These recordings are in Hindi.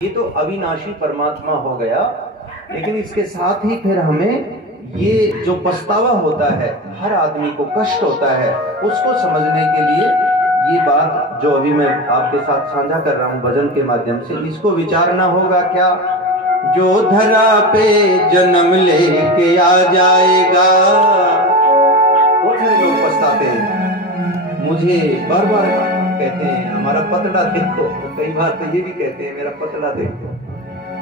ये तो अविनाशी परमात्मा हो गया, लेकिन इसके साथ ही फिर हमें ये जो पछतावा होता है, हर आदमी को कष्ट होता है, उसको समझने के लिए ये बात जो अभी मैं आपके साथ साझा कर रहा हूँ भजन के माध्यम से, इसको विचारना होगा। क्या जो धरा पे जन्म लेके आ जाएगा। बहुत सारे लोग पछताते हैं, मुझे बार बार कहते हैं हमारा पतड़ा देखो, कई बार तो ये भी कहते हैं मेरा पतड़ा देखो।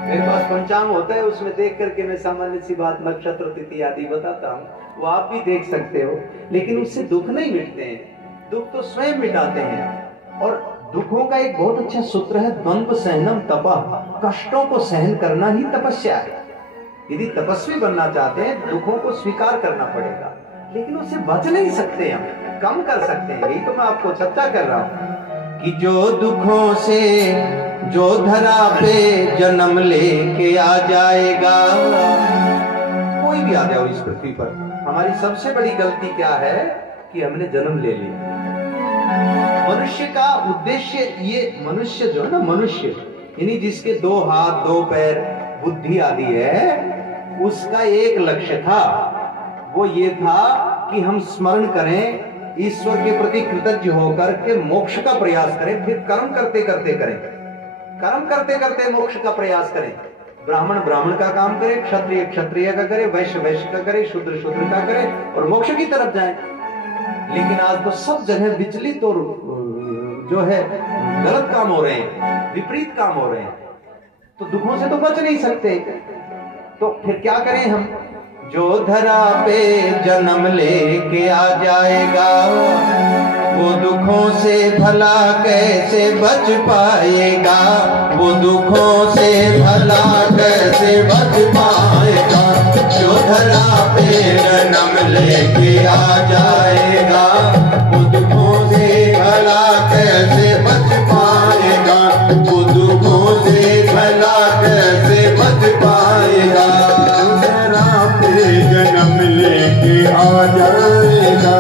मेरे पास पंचांग होता है, उसमें देख करके मैं सामान्य सी बात नक्षत्र तिथि आदि बताता हूँ, वो आप भी देख सकते हो, लेकिन उससे दुख नहीं मिटते हैं, दुख तो स्वयं मिटाते हैं। और दुखों का एक बहुत अच्छा सूत्र है, द्वंद्व सहनम तपः, कष्टों को सहन करना ही तपस्या है। यदि तपस्वी बनना चाहते हैं, दुखों को स्वीकार करना पड़ेगा, लेकिन उससे बच नहीं सकते, हम कम कर सकते हैं। यही तो मैं आपको चर्चा कर रहा हूं कि जो दुखों से जो धरा पे जन्म लेके आ जाएगा, कोई भी आ जाओ इस पृथ्वी पर, हमारी सबसे बड़ी गलती क्या है कि हमने जन्म ले लिया। मनुष्य का उद्देश्य, ये मनुष्य जो है ना, मनुष्य यानी जिसके 2 हाथ 2 पैर बुद्धि आदि है, उसका एक लक्ष्य था, वो ये था कि हम स्मरण करें, ईश्वर के प्रति कृतज्ञ होकर के मोक्ष का प्रयास करें, फिर कर्म करते करते करें, कर्म करते करते मोक्ष का प्रयास करें। ब्राह्मण ब्राह्मण का काम करे, क्षत्रिय क्षत्रिय का करे, वैश्य वैश्य का करे, शूद्र शूद्र का करे, और मोक्ष की तरफ जाए। लेकिन आज तो सब जगह विचलित और जो है गलत काम हो रहे हैं, विपरीत काम हो रहे हैं, तो दुखों से तो बच नहीं सकते। तो फिर क्या करें हम? जो धरा पे जन्म लेके आ जाएगा, वो दुखों से भला कैसे बच पाएगा, वो दुखों से भला कैसे बच पाएगा। जो धरा पे जन्म लेके आ जाएगा, वो दुखों से भला कैसे बच पाएगा, वो दुखों से भला कैसे बच पाएगा। जन्म लेके आ जाएगा।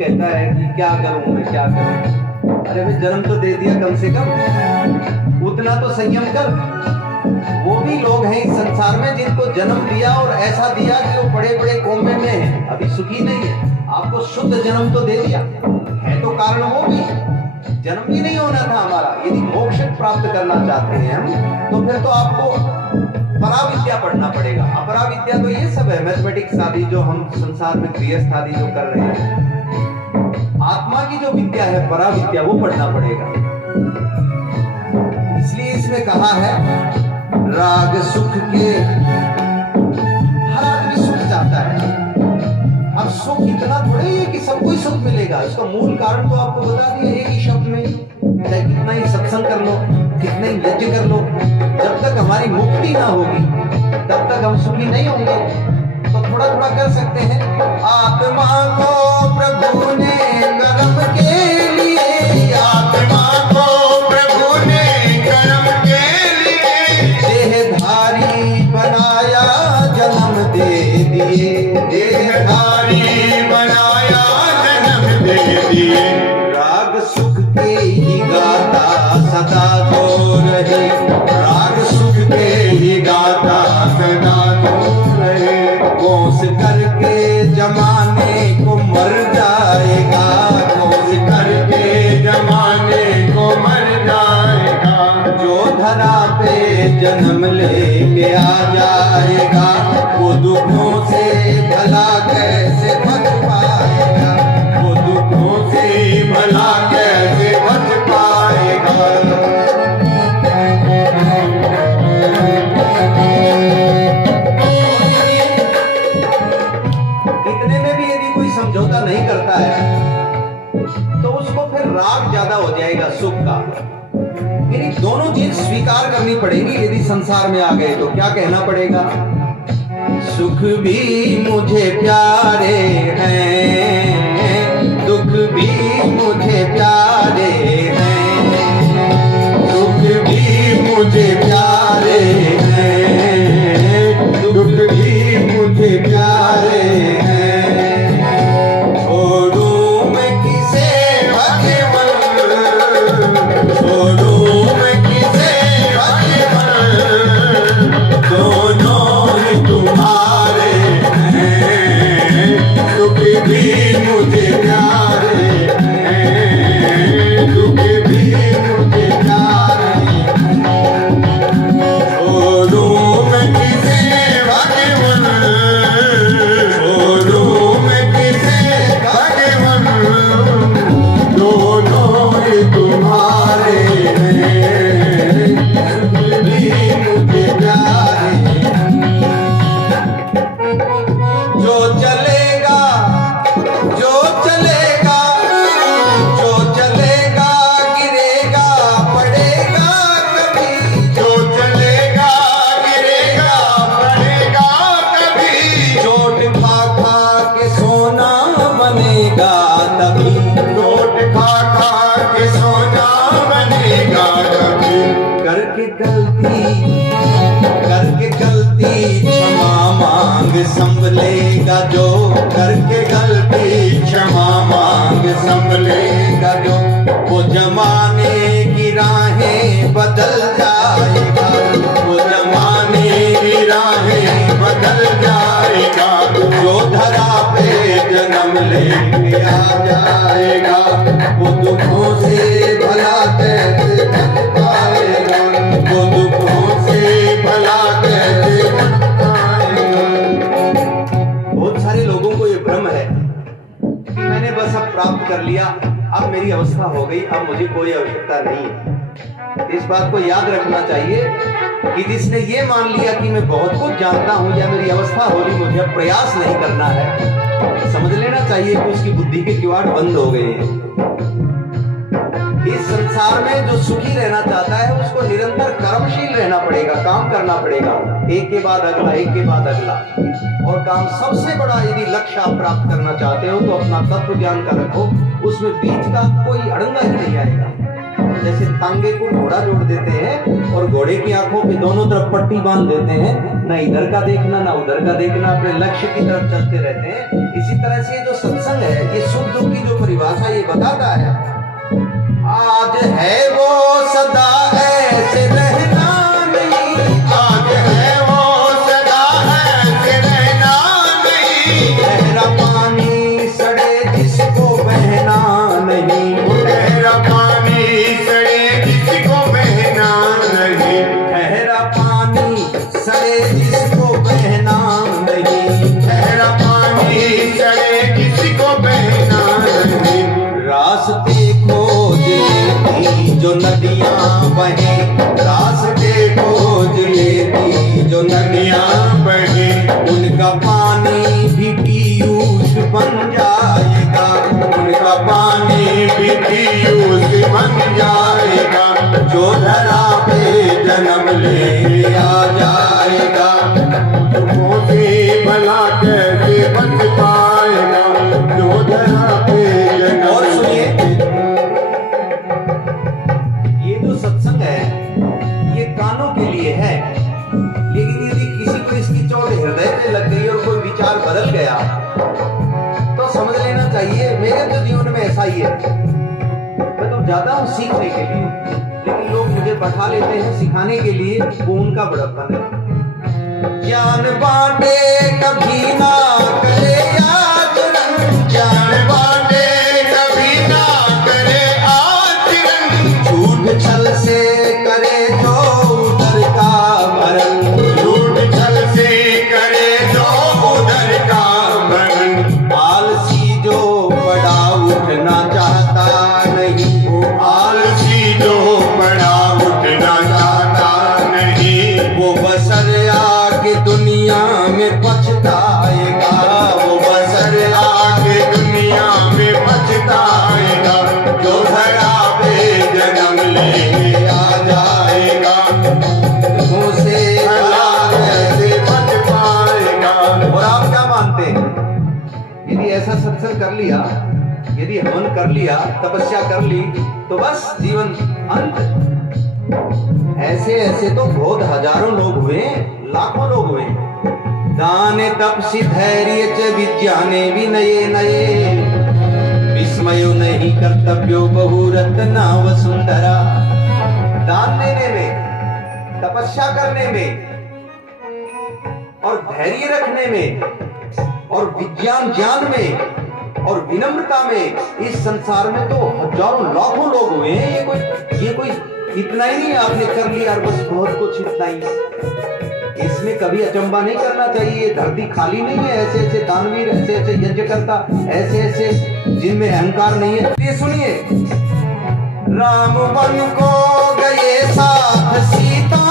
कहता है कि क्या करूं मैं, क्या करूं? अरे भाई जन्म तो दे दिया, कम से कम उतना तो संयम कर। वो भी लोग हैं इस संसार में जिनको जन्म दिया और ऐसा दिया कि वो बड़े बड़े कोमे में हैं, अभी सुखी नहीं है। आपको शुद्ध जन्म तो दे दिया है, तो कारण वो भी जन्म ही नहीं होना था हमारा। यदि मोक्ष प्राप्त करना चाहते हैं हम, तो फिर तो आपको पराविद्या पढ़ना पड़ेगा। अपराविद्या तो ये सब है, मैथमेटिक्स आदि जो हम संसार में गृहस्थ आदि जो कर रहे हैं। आत्मा की जो विद्या है पराविद्या, वो पढ़ना पड़ेगा। इसलिए इसमें कहा है राग सुख के, हर आदमी सुख चाहता है। अब सुख इतना थोड़े ही है कि सबको ही सुख मिलेगा। इसका मूल कारण तो आपको बता दिया एक ही शब्द में, चाहे कितना ही सत्संग कर लो, कितना ही यज्ञ कर लो, जब तक हमारी मुक्ति ना होगी तब तक हम सुखी नहीं होंगे। तो थोड़ा थोड़ा कर सकते हैं। आत्मा को प्रभु ने कर्म के लिए, आत्मा को प्रभु ने कर्म के लिए देहधारी बनाया, जन्म दे दिए, देहधारी बनाया, जन्म दे दिए। राग सुख के ही गाता सदा तो रहे, राग सुख के ही गाता सदा तो रहे। कोस करके जमाने को मर जाएगा, कोस करके जमाने को मर जाएगा। जो धरा पे जन्म लेके आ जाएगा, वो दुखों से भला कैसे बच पाएगा, वो नहीं करता है तो उसको फिर राग ज्यादा हो जाएगा सुख का। फिर दोनों चीज स्वीकार करनी पड़ेगी। यदि संसार में आ गए तो क्या कहना पड़ेगा? सुख भी मुझे प्यारे हैं, दुख भी मुझे प्यारे हैं, सुख भी मुझे प्यारे हैं, दुख भी मुझे प्यारे हैं। छोड़ूं मैं किसे भगवन, छोड़ूं मैं किसे भगवन, दोनों ही तुम्हारे हैं, दुख भी मुझे प्यारे हैं, दुख भी मुझे प्यारे हैं। छोड़ूं मैं किसे भगवन, छोड़ूं मैं किसे भगवन, दोनों ही तुम्हारे हैं, दुख भी मुझे प्यारे हैं। जो चलेगा, जो चलेगा, जो चलेगा गिरेगा पड़ेगा कभी, जो चलेगा गिरेगा पड़ेगा कभी, चोट खा खा के सोना बनेगा तभी, चोट खा खा के सोना बनेगा कभी। करके गलती क्षमा मांग संभलेगा जो, करके गलती क्षमा मांग संभलेगा जो, वो जमाने की राहें बदल जाएगा, वो जमाने की राहें बदल जाएगा, जो धरा पे जन्म लेके आ जाएगा, वो दुखों से भला कैसे बच पाएगा, वो दुखों से भला कैसे बच पाएगा। बहुत सारे लोगों को ये भ्रम है कि मैंने बस अब प्राप्त कर लिया, अब मेरी अवस्था हो गई, अब मुझे कोई आवश्यकता नहीं है। इस बात को याद रखना चाहिए कि जिसने ये मान लिया कि मैं बहुत कुछ जानता हूं या मेरी अवस्था हो रही, मुझे अब प्रयास नहीं करना है, समझ लेना चाहिए कि उसकी बुद्धि के किवाड़ बंद हो गए हैं। इस संसार में जो सुखी रहना चाहता है उसको निरंतर कर्मशील रहना पड़ेगा, काम करना पड़ेगा, एक के बाद अगला, एक के बाद अगला। और काम सबसे बड़ा यदि लक्ष्य आप प्राप्त करना चाहते हो तो अपना तत्व ज्ञान का रखो, उसमें बीच का कोई अड़ंगा ही नहीं आएगा। जैसे तांगे को घोड़ा जोड़ देते हैं और घोड़े की आंखों पे दोनों तरफ पट्टी बांध देते हैं, ना इधर का देखना ना उधर का देखना, अपने लक्ष्य की तरफ चलते रहते हैं। इसी तरह से जो सत्संग है, ये सुख दुख की जो परिभाषा ये बताता है, आज है वो सदा ऐसे रहना नहीं, आज है वो सदा ऐसे रहना नहीं, गहरा पानी सड़े जिसको बहना नहीं, गहरा पानी सड़े जिसको बहना नहीं, गहरा पानी सड़े जिसको बहना नहीं, गहरा पानी सड़े जिसको बहना नहीं। रास्ते खोज लेती जो नदियां बहे, रास्ते खोज लेती जो नदियां बहे, उनका पानी भी पीयूष बन जाएगा, उनका पानी भी पीयूष बन जाएगा, जो धरा पे जन्म ले आ जाएगा, दुखों से भला कैसे बच पाएगा, जो धरा पे जन्म। और सुनिए, ये जो सत्संग है ये कानों के लिए है, लेकिन यदि किसी को इसकी चोट हृदय पे लग गई और कोई विचार बदल गया तो समझ लेना चाहिए मेरे तो जीवन में ऐसा ही है। मैं तो जाता हूँ सीखने के लिए, लेकिन लोग मुझे बैठा लेते हैं सिखाने के लिए, वो उनका बड़प्पन है। ज्ञान बांटे कभी ना करे आचरण, ज्ञान बांटे कभी ना करे आचरण, झूठ छल से करे जो उधर का भरण, झूठ छल से करे जो उधर का भरण, आलसी जो बड़ा उठना चाहता नहीं, वो आलसी जो बड़ा उठना चाहता नहीं, वो बसर आके दुनिया में पछताएगा, वो बसर आके दुनिया यदि हवन कर लिया, तपस्या कर ली, तो बस जीवन अंत। ऐसे ऐसे तो बहुत हजारों लोग हुए, लाखों लोग हुए। दाने तपसी धैर्य च विज्ञाने विनये नये, विस्मयो नहीं कर्तव्यो बहुरत्ना वसुंधरा। दान देने में, तपस्या करने में, और धैर्य रखने में, और विज्ञान ज्ञान में, और विनम्रता में, इस संसार में तो हजारों लाखों लोग हुए हैं। ये कोई इतना ही नहीं आपने कर लिया और बस बहुत कुछ इतना ही। इसमें कभी अचंबा नहीं करना चाहिए। धरती खाली नहीं है। ऐसे ऐसे दानवीर, ऐसे ऐसे यज्ञकर्ता, ऐसे ऐसे जिनमें अहंकार नहीं है। ये सुनिए, राम वन को गए साथ सीता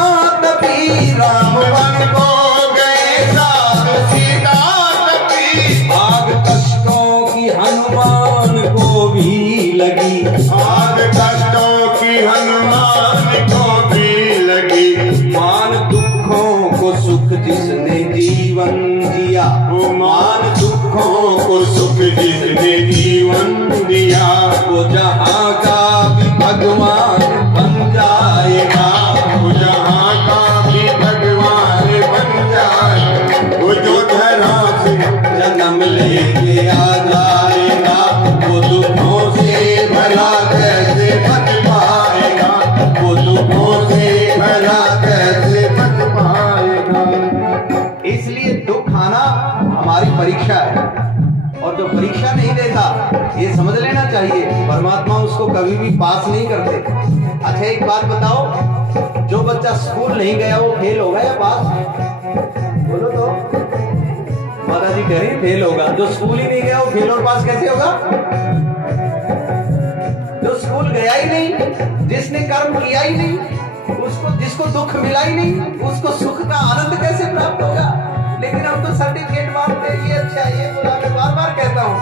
तपी, राम वन को गए साथ सीता तपी, आग कष्टों की हनुमान को भी लगी, आग कष्टों की हनुमान को भी लगी। मान दुखों को सुख जिसने जीवन जिया, वो मान दुखों को सुख जिसने जीवन दिया, वो जहाँ का भी भगवान बन जाएगा, वो जहाँ का भी भगवान बन जाए। वो जो धरा से जन्म लेके आ जाएगा, वो दुखों से भला कैसे बच पाएगा, वो दुखों से भला कैसे बच पाएगा। इसलिए दुख आना हमारी परीक्षा है, और जो परीक्षा नहीं देता, ये समझ लेना चाहिए परमात्मा उसको कभी भी पास नहीं करते। अच्छा एक बात बताओ, जो बच्चा स्कूल नहीं गया वो फेल होगा या पास? बोलो तो। माता जी कह रही फेल होगा। जो स्कूल ही नहीं गया वो फेल और पास कैसे होगा? जो स्कूल गया ही नहीं, जिसने कर्म किया ही नहीं, उसको, जिसको दुख मिला ही नहीं, उसको सुख का आनंद कैसे प्राप्त होगा? लेकिन हम तो सर्टिफिकेट मांगते हैं, ये अच्छा है, ये बुरा। मैं बार बार कहता हूँ,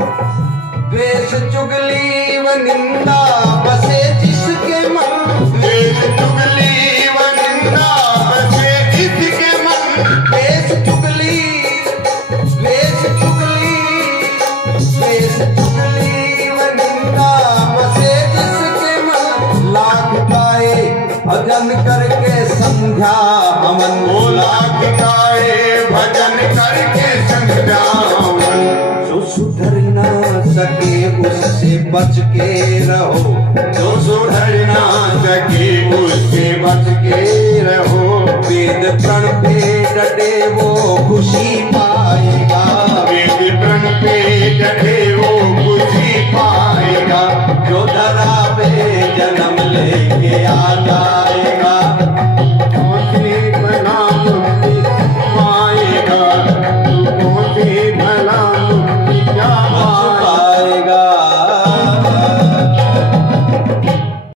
द्वेष चुगली व निंदा बसे जिसके मन, द्वेष चुगली व निंदा बसे जिसके मन, द्वेष चुगली, द्वेष चुगली, द्वेष चुगली व निंदा बसे जिसके मन, लाख गाए भजन करके संध्या हमन, वो लाख गाए भजन करके संध्या हमन। जो सुधर ना सके उससे बच के रहो, जो सुधर ना सके उससे बच के रहो। वेद प्रण पे डटे वो खुशी